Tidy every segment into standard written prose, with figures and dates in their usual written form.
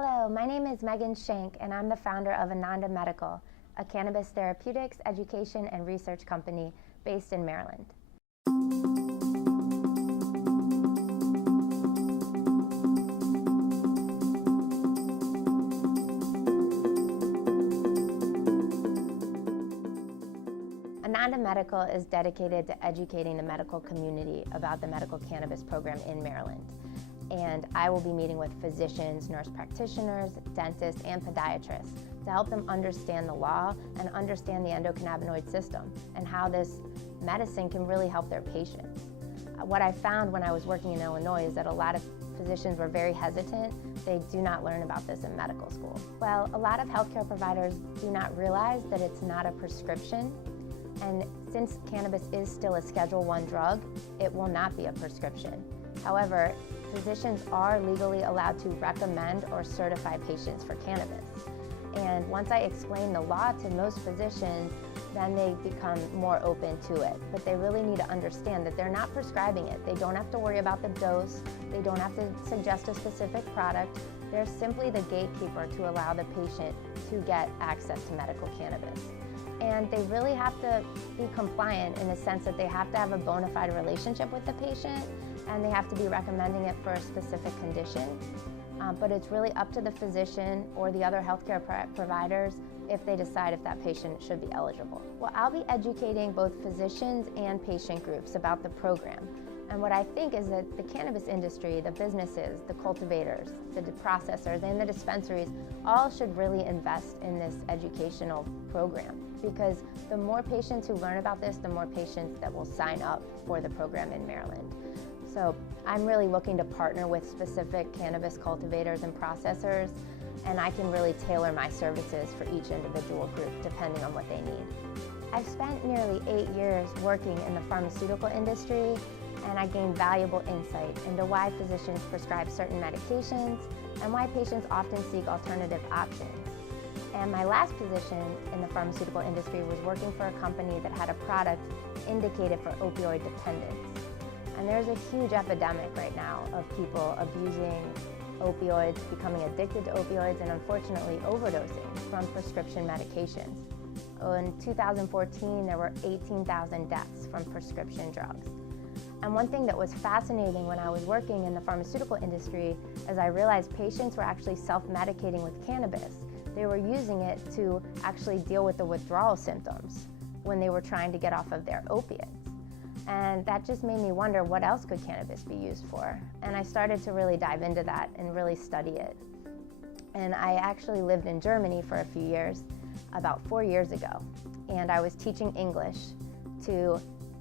Hello, my name is Shank, and I'm the founder of Ananda Medical, a cannabis therapeutics, education, and research company based in Maryland. Ananda Medical is dedicated to educating the medical community about the medical cannabis program in Maryland. And I will be meeting with physicians, nurse practitioners, dentists, and podiatrists to help them understand the law and understand the endocannabinoid system and how this medicine can really help their patients. What I found when I was working in Illinois is that a lot of physicians were very hesitant. They do not learn about this in medical school. Well, a lot of healthcare providers do not realize that it's not a prescription. And since cannabis is still a Schedule I drug, it will not be a prescription. However, physicians are legally allowed to recommend or certify patients for cannabis. And once I explain the law to most physicians, then they become more open to it. But they really need to understand that they're not prescribing it. They don't have to worry about the dose. They don't have to suggest a specific product. They're simply the gatekeeper to allow the patient to get access to medical cannabis. And they really have to be compliant in the sense that they have to have a bona fide relationship with the patient, and they have to be recommending it for a specific condition. But it's really up to the physician or the other healthcare providers if they decide if that patient should be eligible. Well, I'll be educating both physicians and patient groups about the program. And what I think is that the cannabis industry, the businesses, the cultivators, the processors, and the dispensaries all should really invest in this educational program, because the more patients who learn about this, the more patients that will sign up for the program in Maryland. So I'm really looking to partner with specific cannabis cultivators and processors, and I can really tailor my services for each individual group depending on what they need. I've spent nearly 8 years working in the pharmaceutical industry, and I gained valuable insight into why physicians prescribe certain medications and why patients often seek alternative options. And my last position in the pharmaceutical industry was working for a company that had a product indicated for opioid dependence. And there's a huge epidemic right now of people abusing opioids, becoming addicted to opioids, and unfortunately overdosing from prescription medications. In 2014, there were 18,000 deaths from prescription drugs. And one thing that was fascinating when I was working in the pharmaceutical industry is I realized patients were actually self-medicating with cannabis. They were using it to actually deal with the withdrawal symptoms when they were trying to get off of their opiates. And that just made me wonder, what else could cannabis be used for? And I started to really dive into that and really study it. And I actually lived in Germany for a few years, about 4 years ago. And I was teaching English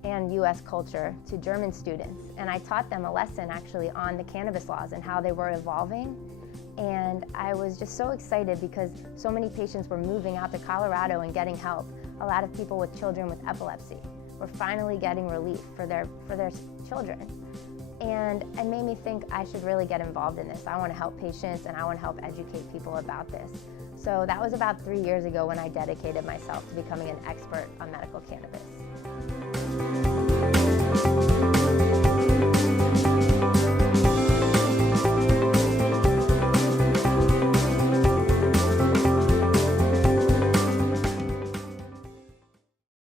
and US culture to German students. And I taught them a lesson actually on the cannabis laws and how they were evolving. And I was just so excited because so many patients were moving out to Colorado and getting help. A lot of people with children with epilepsy were finally getting relief for their children. And it made me think I should really get involved in this. I want to help patients and I want to help educate people about this. So that was about 3 years ago when I dedicated myself to becoming an expert on medical cannabis.